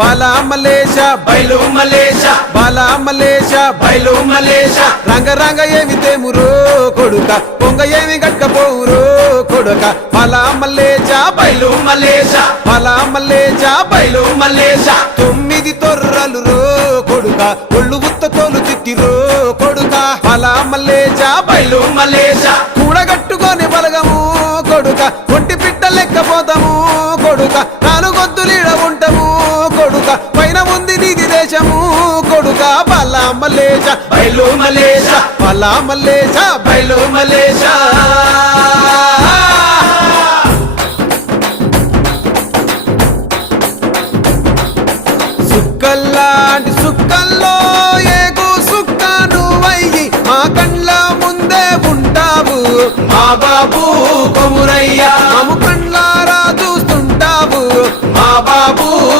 బాలా మలేష బయలు మలేష బాలా మలేష బయలు మలేష రంగ రంగ ఏమి తేమురో కొడుక పొంగ ఏమి గట్టపోవురో కొడుక బాలా మలేష బయలు మలేష బాలా మలేష బయలు మలేష 9 తొర్రలు రో కొడుక ఒళ్ళు ఉత్త తోలు తిట్టిరో కొడుక బాలా మలేష బయలు మలేష కూడగట్టుకొని బలగము కొడుక ఒంటి పిట్ట లెక్కపోతాము కొడుక నాలుగొద్దులీడ ఉంటాము కొడుక పైన ఉంది నీది దేశము కొడుక బాలా మలేష బయలు మలేష బాలా మలేష బయలు మలేష సుక్కల్లాంటి సుక్కల్లో ఏగు సుక్క నువ్వయ్యి మా కండ్ల ముందే ఉంటావు మా బాబు కొమురయ్య మము కండ్లారా చూస్తుంటావు మా బాబు